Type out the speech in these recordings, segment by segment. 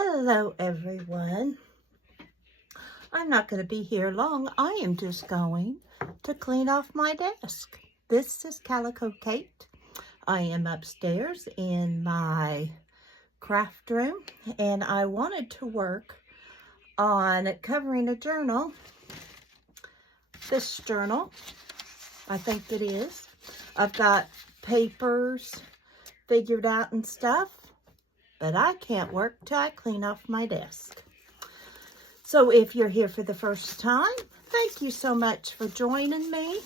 Hello everyone. I'm not going to be here long. I am just going to clean off my desk. This is Calico Kate. I am upstairs in my craft room and I wanted to work on covering a journal. This journal, I think it is. I've got papers figured out and stuff, but I can't work till I clean off my desk. So if you're here for the first time, thank you so much for joining me.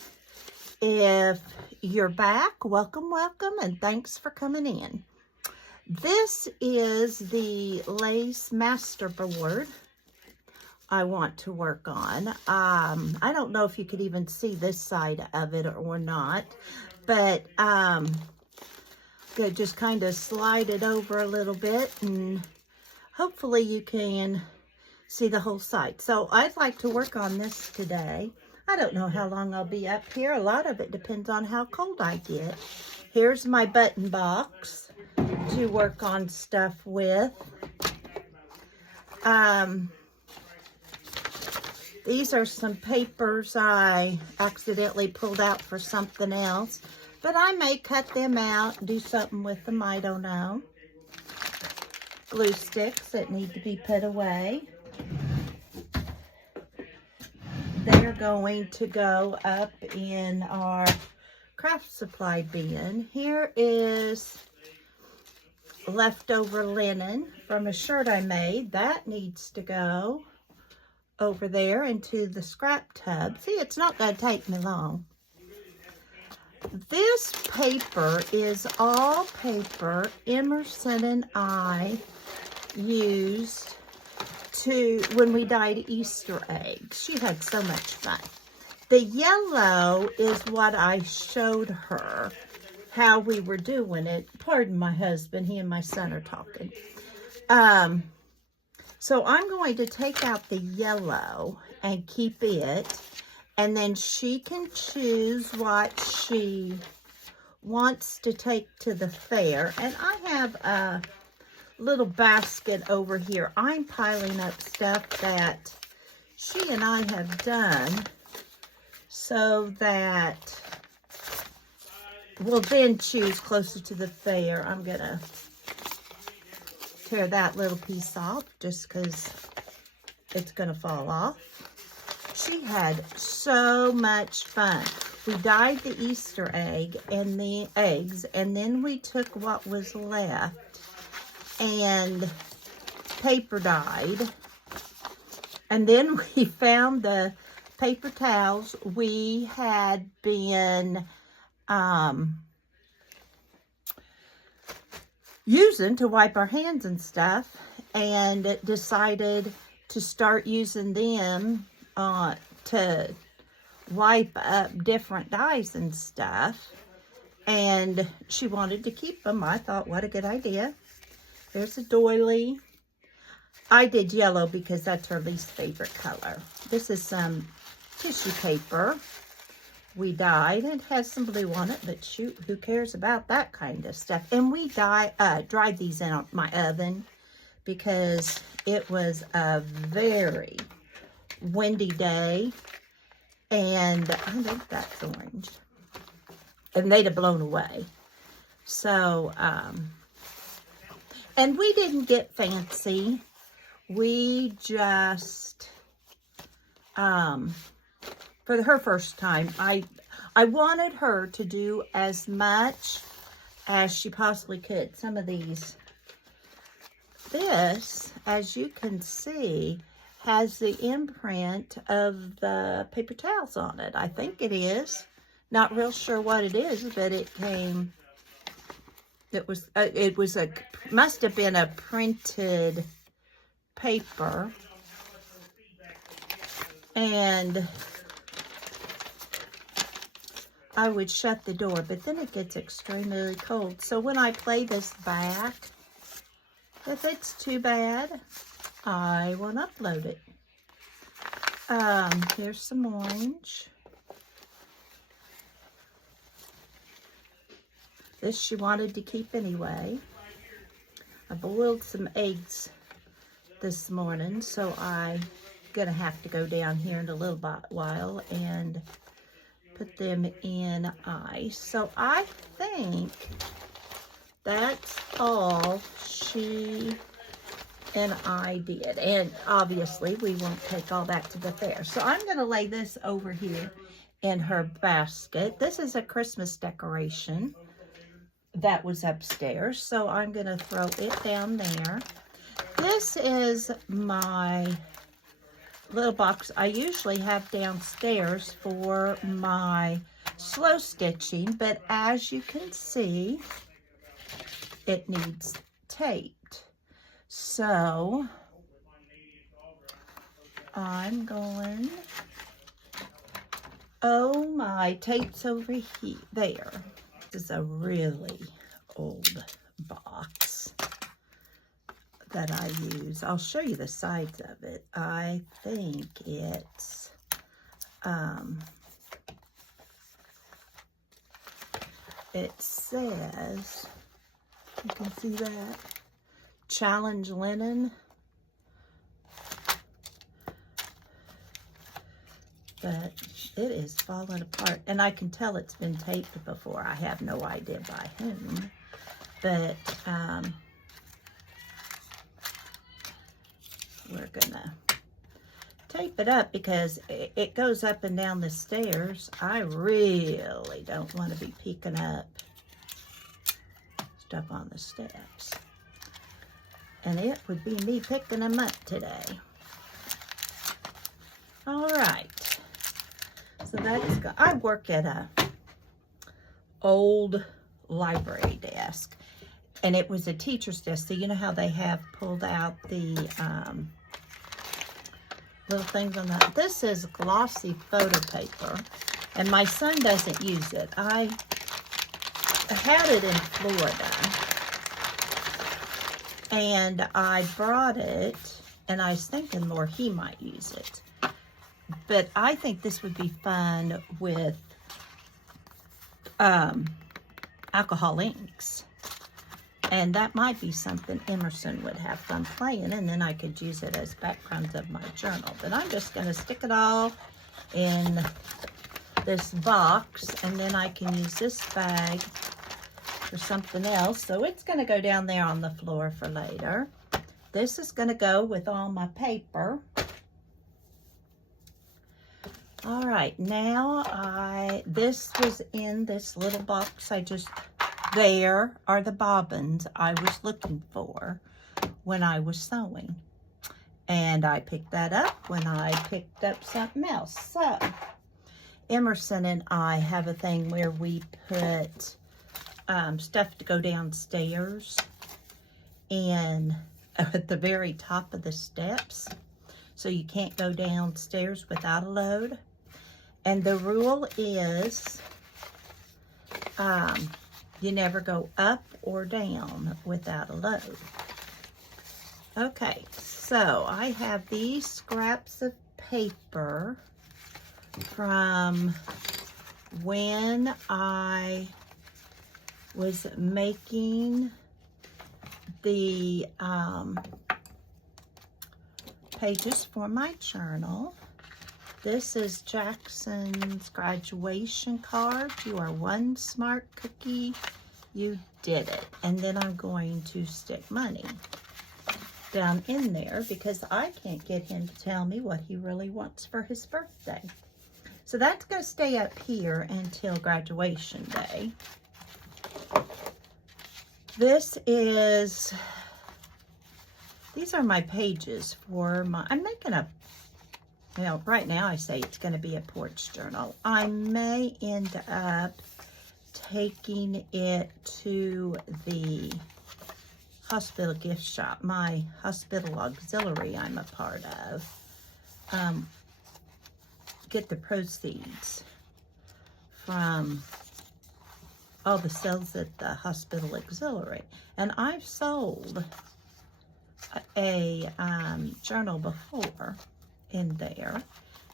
If you're back, welcome, and thanks for coming in. This is the lace masterboard I want to work on. I don't know if you could even see this side of it or not, but could just kind of slide it over a little bit and hopefully you can see the whole side. So I'd like to work on this today. I don't know how long I'll be up here. A lot of it depends on how cold I get. Here's my button box to work on stuff with. These are some papers I accidentally pulled out for something else, but I may cut them out and do something with them, I don't know. Glue sticks that need to be put away. They're going to go up in our craft supply bin. Here is leftover linen from a shirt I made. That needs to go over there into the scrap tub. See, it's not going to take me long. This paper is all paper Emerson and I used when we dyed Easter eggs. She had so much fun. The yellow is what I showed her how we were doing it. Pardon my husband, he and my son are talking. So I'm going to take out the yellow and keep it, and then she can choose what she wants to take to the fair. And I have a little basket over here. I'm piling up stuff that she and I have done so that we'll then choose closer to the fair. I'm gonna tear that little piece off just because it's gonna fall off. She had so much fun. We dyed the Easter egg and the eggs, and then we took what was left and paper dyed, and then we found the paper towels we had been using to wipe our hands and stuff, and decided to start using them to wipe up different dyes and stuff, and she wanted to keep them. I thought, what a good idea. There's a doily. I did yellow because that's her least favorite color. This is some tissue paper we dyed. It has some blue on it, but shoot, who cares about that kind of stuff? And we dried these in my oven because it was a very windy day, and I think that's orange, and they'd have blown away. So, and we didn't get fancy. We just, for her first time, I wanted her to do as much as she possibly could. Some of these, this, as you can see, has the imprint of the paper towels on it. I think it is. Not real sure what it is, but it came, must have been a printed paper. And I would shut the door, but then it gets extremely cold. So when I play this back, if it's too bad, I won't upload it. Here's some orange. This she wanted to keep anyway. I boiled some eggs this morning, so I'm gonna have to go down here in a little while and put them in ice. So I think that's all she and I did. And obviously we won't take all that to the fair. So I'm gonna lay this over here in her basket. This is a Christmas decoration that was upstairs, so I'm gonna throw it down there. This is my little box I usually have downstairs for my slow stitching, but as you can see, it needs taped. So I'm going, oh, my tape's over here, there. This is a really old box that I use. I'll show you the sides of it. I think it's it says, you can see that, Challenge Linen. But it is falling apart, and I can tell it's been taped before. I have no idea by whom, but we're gonna tape it up because it goes up and down the stairs. I really don't want to be picking up stuff on the steps, and it would be me picking them up today. All right, so that's good. I work at a old library desk, and it was a teacher's desk. So you know how they have pulled out the little things on that. This is glossy photo paper, and my son doesn't use it. I had it in Florida, and I brought it, and I was thinking more he might use it. But I think this would be fun with alcohol inks. And that might be something Emerson would have fun playing, and then I could use it as backgrounds of my journal. But I'm just going to stick it all in this box, and then I can use this bag for something else. So it's going to go down there on the floor for later. This is going to go with all my paper. All right, now this was in this little box there are the bobbins I was looking for when I was sewing. And I picked that up when I picked up something else. So, Emerson and I have a thing where we put stuff to go downstairs and at the very top of the steps. So you can't go downstairs without a load. And the rule is you never go up or down without a load. Okay, so I have these scraps of paper from when I was making the pages for my journal. This is Jackson's graduation card. You are one smart cookie. You did it. And then I'm going to stick money down in there because I can't get him to tell me what he really wants for his birthday. So that's going to stay up here until graduation day. These are my pages for my, I'm making a, well, right now I say it's going to be a porch journal. I may end up taking it to the hospital gift shop, my hospital auxiliary I'm a part of. Get the proceeds from all the sales at the hospital auxiliary. And I've sold a journal before in there,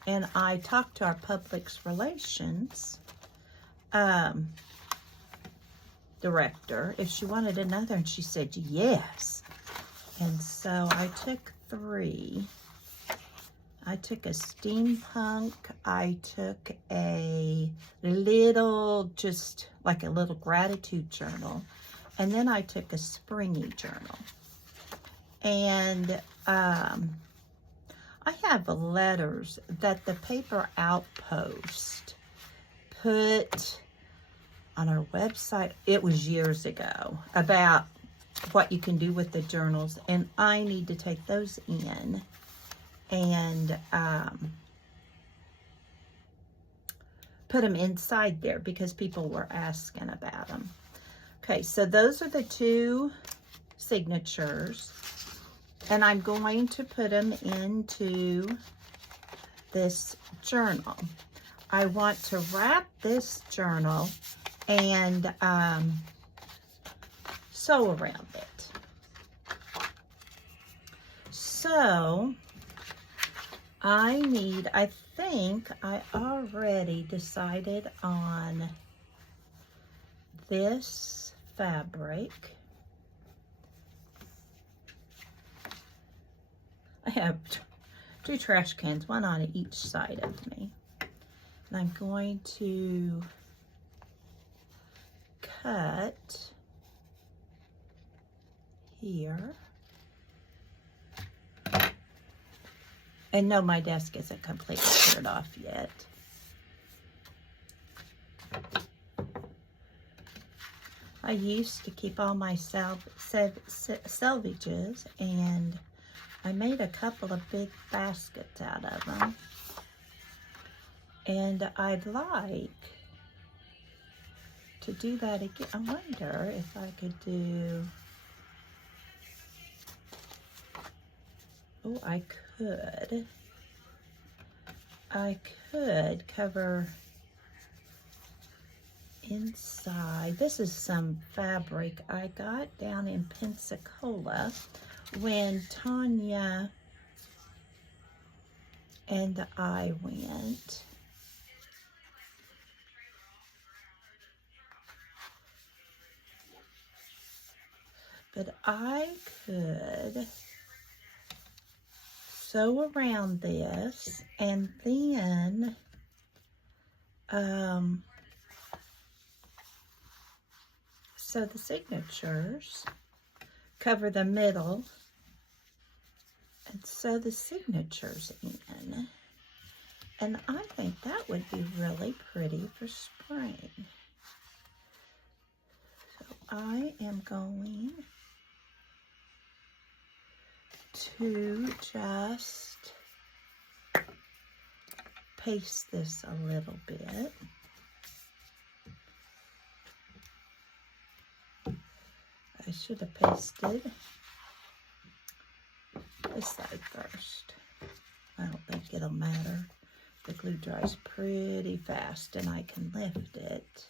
and I talked to our public relations director if she wanted another, and she said yes. And so I took 3. I took a steampunk, I took a little, just like a little gratitude journal, and then I took a springy journal. And I have letters that the Paper Outpost put on our website. It was years ago, about what you can do with the journals, and I need to take those in and put them inside there because people were asking about them. Okay, so those are the 2 signatures, and I'm going to put them into this journal. I want to wrap this journal and sew around it. So I think I already decided on this fabric. I have 2 trash cans, one on each side of me. And I'm going to cut here. And no, my desk isn't completely cleared off yet. I used to keep all my selvages, and I made a couple of big baskets out of them. And I'd like to do that again. I wonder if I could do, oh, I could cover inside. This is some fabric I got down in Pensacola when Tanya and I went. But I could sew around this and then sew the signatures, cover the middle, and sew the signatures in. And I think that would be really pretty for spring. So I am going to just paste this a little bit. I should have pasted this side first. I don't think it'll matter. The glue dries pretty fast and I can lift it.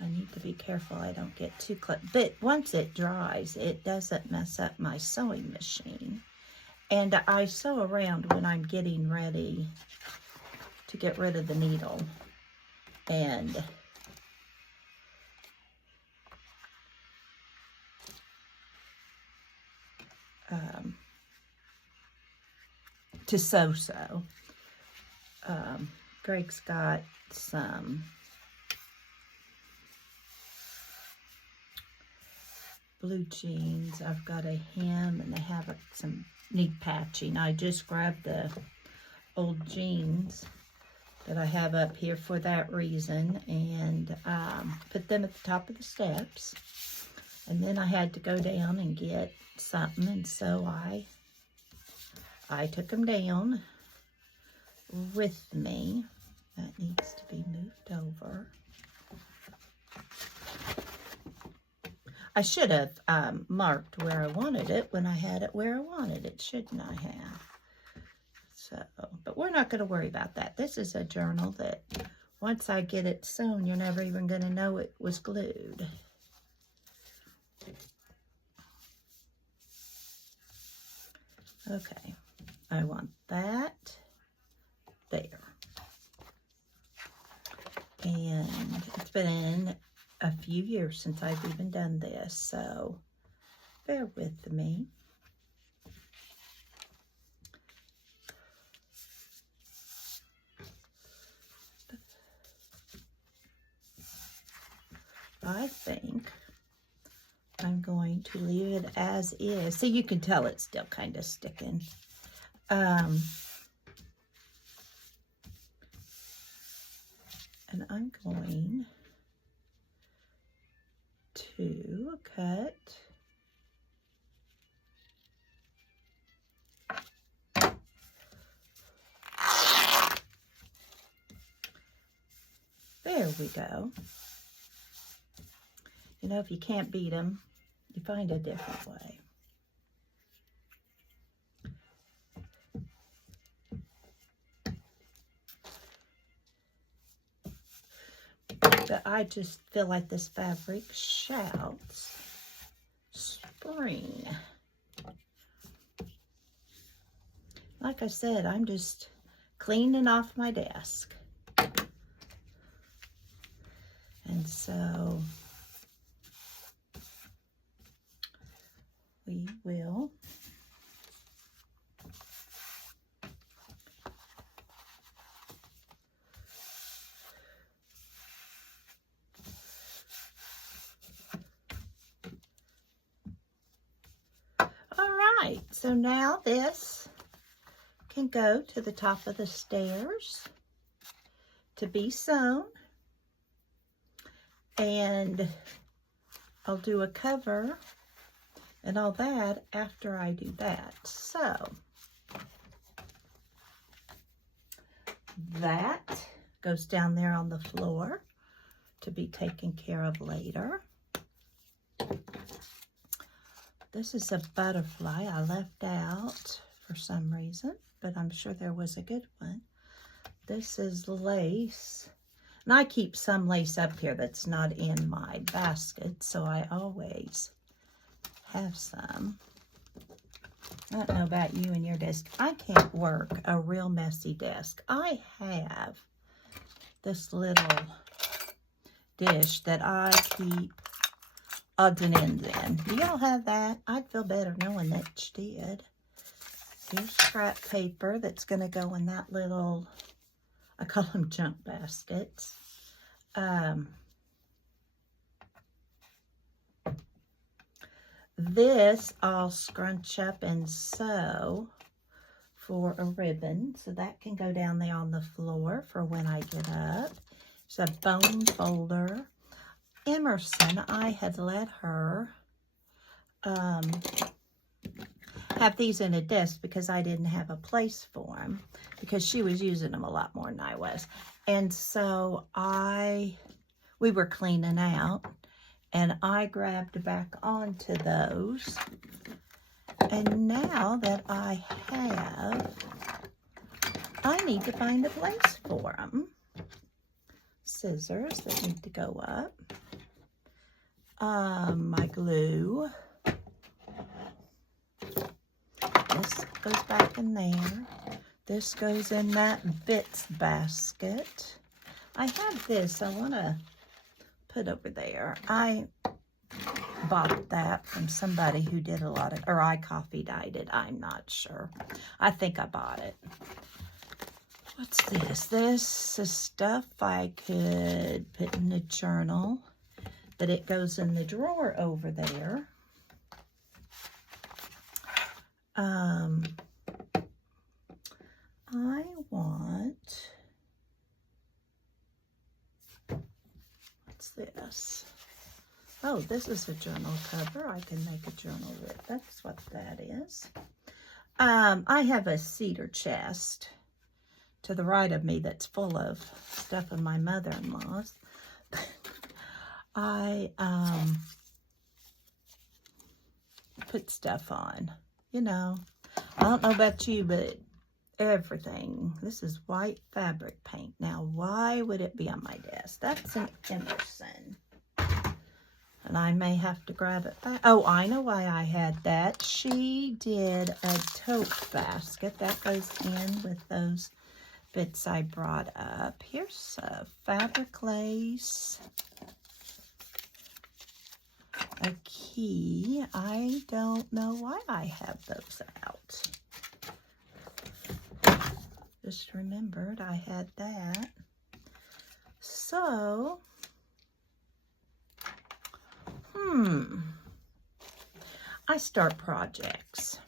I need to be careful I don't get too close. But once it dries, it doesn't mess up my sewing machine. And I sew around when I'm getting ready to get rid of the needle. And to sew. Greg's got some blue jeans. I've got a hem and they have some need patching. I just grabbed the old jeans that I have up here for that reason and put them at the top of the steps. And then I had to go down and get something, and so I took them down with me. That needs to be moved over. I should have marked where I wanted it when I had it where I wanted it, shouldn't I have? So, but we're not going to worry about that. This is a journal that once I get it sewn, you're never even going to know it was glued. Okay, I want that there. And it's been a few years since I've even done this, so bear with me. I think I'm going to leave it as is. See, you can tell it's still kind of sticking. And I'm going to cut there we go. You know, if you can't beat them, you find a different way. But I just feel like this fabric shouts spring. Like I said, I'm just cleaning off my desk. And so we will so now this can go to the top of the stairs to be sewn, and I'll do a cover and all that after I do that. So that goes down there on the floor to be taken care of later. This is a butterfly I left out for some reason, but I'm sure there was a good one. This is lace, and I keep some lace up here that's not in my basket, so I always have some. I don't know about you and your desk. I can't work a real messy desk. I have this little dish that I keep odds and ends in. Do y'all have that? I'd feel better knowing that you did. Here's scrap paper that's going to go in that little, I call them junk baskets. This I'll scrunch up and sew for a ribbon, so that can go down there on the floor for when I get up. It's a bone folder. Emerson, I had let her have these in a desk because I didn't have a place for them, because she was using them a lot more than I was. And so we were cleaning out, and I grabbed back onto those. And now that I have, I need to find a place for them. Scissors that need to go up. My glue. This goes back in there. This goes in that bits basket. I have this I want to put over there. I bought that from somebody who did a lot of, or I coffee dyed it. I'm not sure. I think I bought it. What's this? This is stuff I could put in a journal, but it goes in the drawer over there. I want, what's this? Oh, this is a journal cover. I can make a journal with. That's what that is. I have a cedar chest to the right of me that's full of stuff of my mother-in-law's. I put stuff on, you know. I don't know about you, but everything. This is white fabric paint. Now, why would it be on my desk? That's an Emerson. And I may have to grab it back. Oh, I know why I had that. She did a tote basket. That goes in with those bits I brought up. Here's a fabric lace. A key. I don't know why I have those out. Just remembered I had that. So, I start projects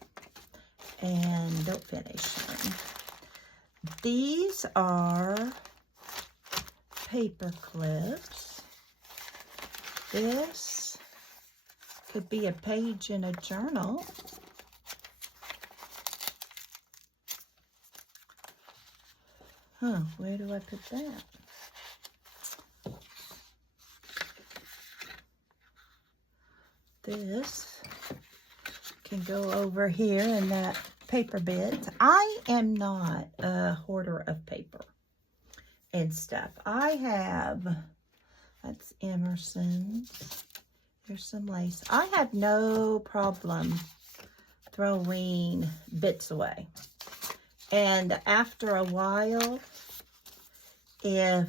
and don't finish them. These are paper clips. This could be a page in a journal. Where do I put that? This can go over here in that paper bit. I am not a hoarder of paper and stuff. I have, that's Emerson's. There's some lace. I have no problem throwing bits away. And after a while, if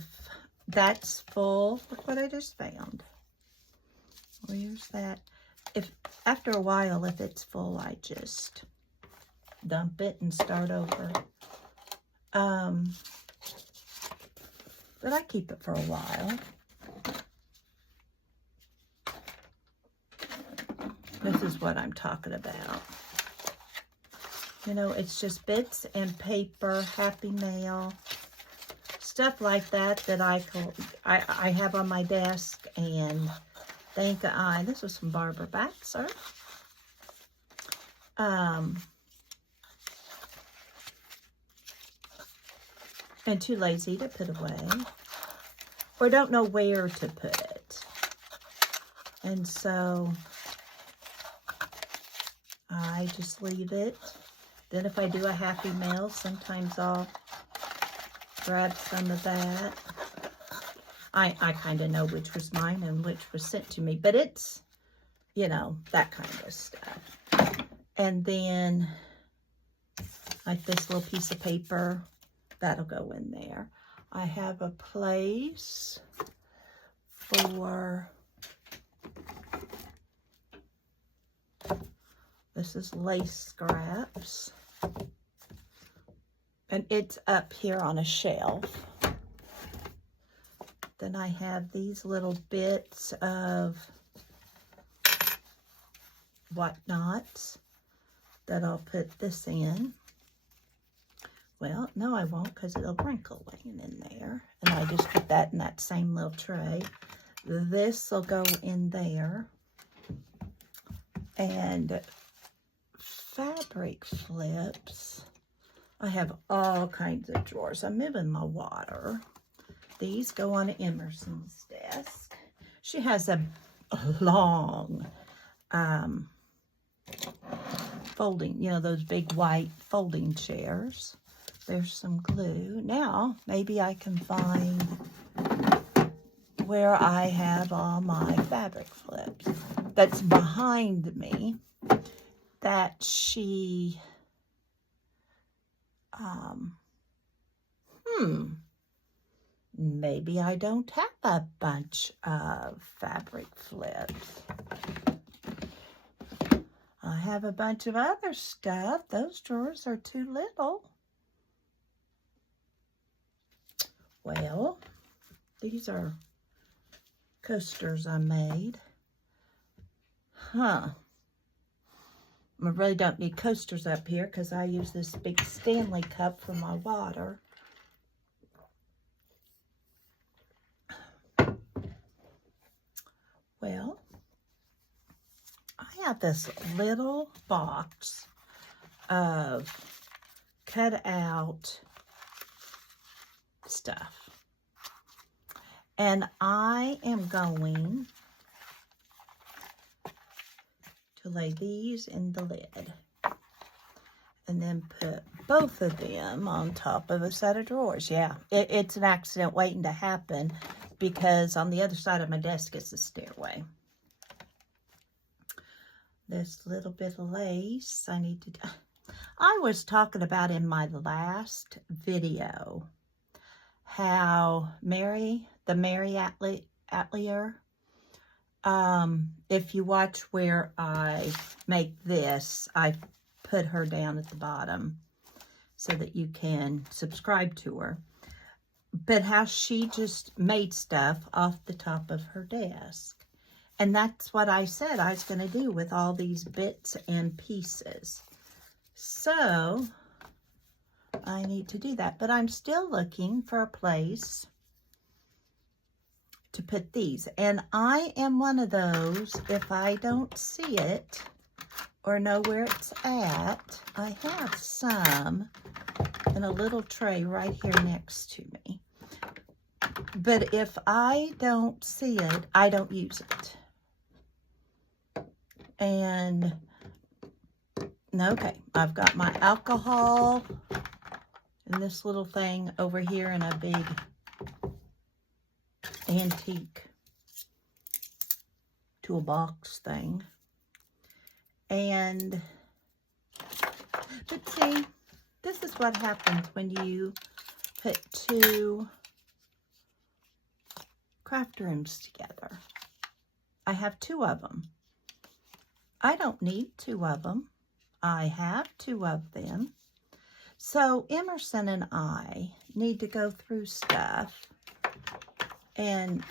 that's full, look what I just found. Where's that? If after a while, if it's full, I just dump it and start over. But I keep it for a while. This is what I'm talking about. You know, it's just bits and paper, Happy Mail, stuff like that that I have on my desk. And this was from Barbara Baxter. And too lazy to put away, or don't know where to put it. And so I just leave it. Then if I do a Happy Mail, sometimes I'll grab some of that. I kind of know which was mine and which was sent to me, but it's, you know, that kind of stuff. And then like this little piece of paper, that'll go in there. I have a place for, this is lace scraps. And it's up here on a shelf. Then I have these little bits of whatnots that I'll put this in. Well, no, I won't, because it'll wrinkle laying in there. And I just put that in that same little tray. This will go in there. And fabric flips. I have all kinds of drawers. I'm moving my water. These go on Emerson's desk. She has a long folding, you know, those big white folding chairs. There's some glue. Now, maybe I can find where I have all my fabric flips. That's behind me that she, maybe I don't have a bunch of fabric flips. I have a bunch of other stuff. Those drawers are too little. Well, these are coasters I made. I really don't need coasters up here because I use this big Stanley cup for my water. Well, I have this little box of cut out stuff. And I am going to lay these in the lid and then put both of them on top of a set of drawers. Yeah, it's an accident waiting to happen because on the other side of my desk is the stairway. This little bit of lace I need to do. I was talking about in my last video how the Mary Atelier, if you watch where I make this, I put her down at the bottom so that you can subscribe to her. But how she just made stuff off the top of her desk. And that's what I said I was going to do with all these bits and pieces. So I need to do that. But I'm still looking for a place to put these. And I am one of those, if I don't see it or know where it's at, I have some in a little tray right here next to me. But if I don't see it, I don't use it. And okay, I've got my alcohol in this little thing over here in a big antique toolbox thing. And, but see, this is what happens when you put two craft rooms together. I have two of them. I don't need two of them. I have two of them. So Emerson and I need to go through stuff, and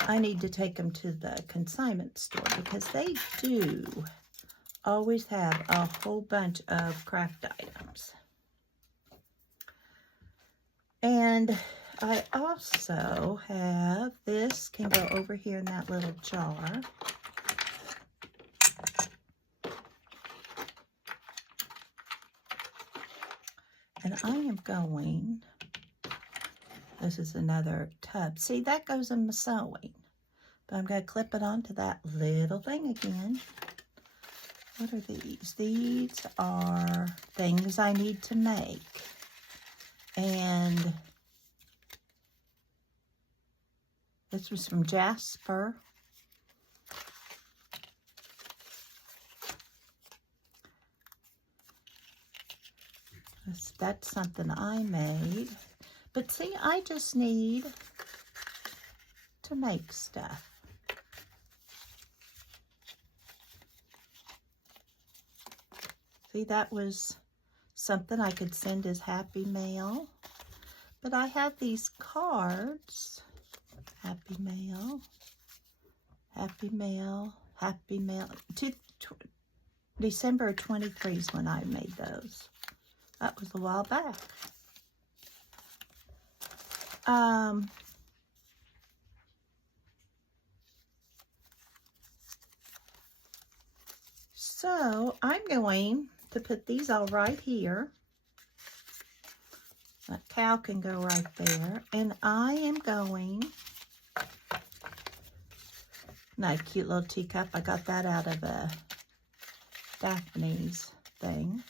I need to take them to the consignment store because they do always have a whole bunch of craft items. And I also have, this can go over here in that little jar. And I am going, this is another tub. See, that goes in my sewing. But I'm going to clip it onto that little thing again. What are these? These are things I need to make. And this was from Jasper. That's something I made. But see, I just need to make stuff. See, that was something I could send as Happy Mail. But I have these cards. Happy Mail. Happy Mail. Happy Mail. December 23 is when I made those. That was a while back. So I'm going to put these all right here. That cow can go right there. And I am going, nice cute little teacup. I got that out of a Daphne's thing.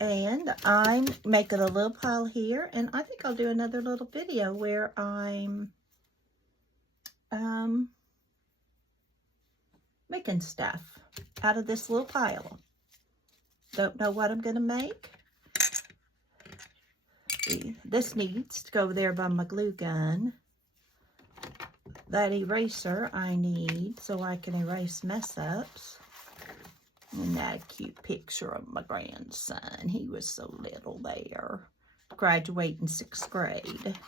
And I'm making a little pile here, and I think I'll do another little video where I'm making stuff out of this little pile. Don't know what I'm going to make. See, this needs to go there by my glue gun. That eraser I need so I can erase mess-ups. And that cute picture of my grandson. He was so little there. Graduating 6th grade.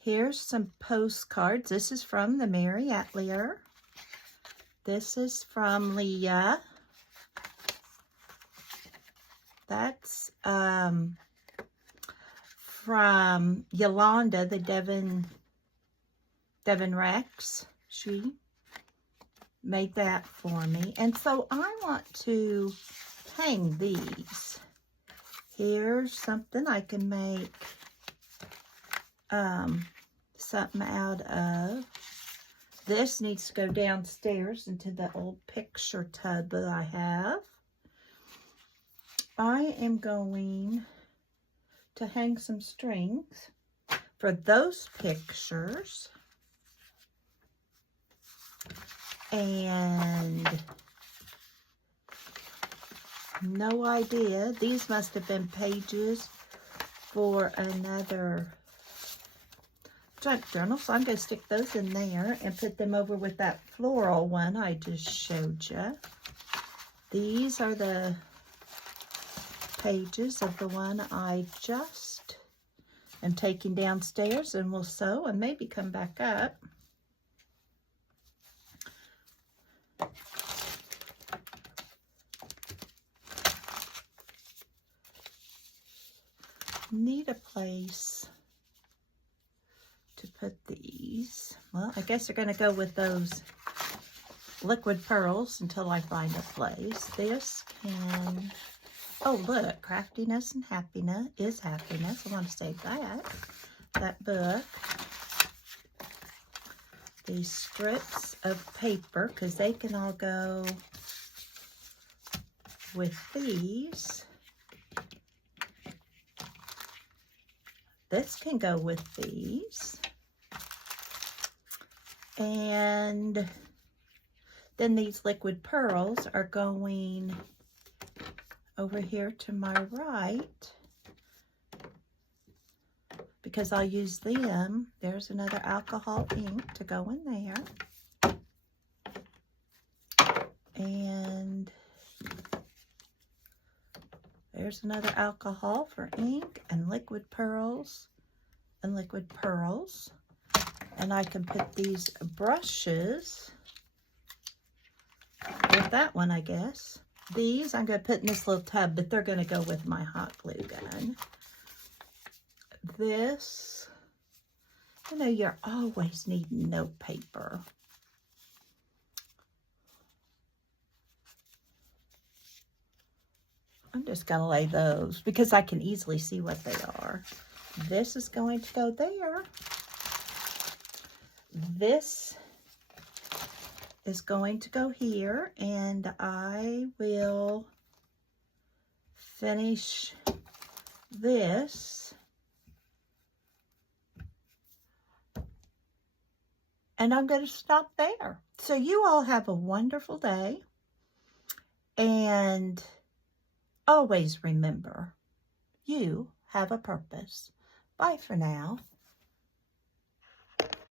Here's some postcards. This is from the Mary Atlier. This is from Leah. That's from Yolanda, the Devon Rex. She made that for me. And so I want to hang these. Here's something I can make something out of. This needs to go downstairs into the old picture tub that I have. I am going to hang some strings for those pictures. And no idea. These must have been pages for another junk journal. So I'm going to stick those in there and put them over with that floral one I just showed you. These are the pages of the one I just am taking downstairs, and we'll sew and maybe come back up. need a place to put these. Well, I guess they're going to go with those liquid pearls until I find a place. This can, oh look, Craftiness and Happiness is Happiness. I want to save that book. These strips of paper, because they can all go with these. This can go with these. And then these liquid pearls are going over here to my right, because I'll use them. There's another alcohol ink to go in there. And there's another alcohol for ink and liquid pearls and liquid pearls. And I can put these brushes with that one, I guess. These I'm going to put in this little tub, but they're going to go with my hot glue gun. This, you know, you're always needing note paper. I'm just going to lay those because I can easily see what they are. This is going to go there. This is going to go here, and I will finish this. And I'm going to stop there. So you all have a wonderful day. And always remember, you have a purpose. Bye for now.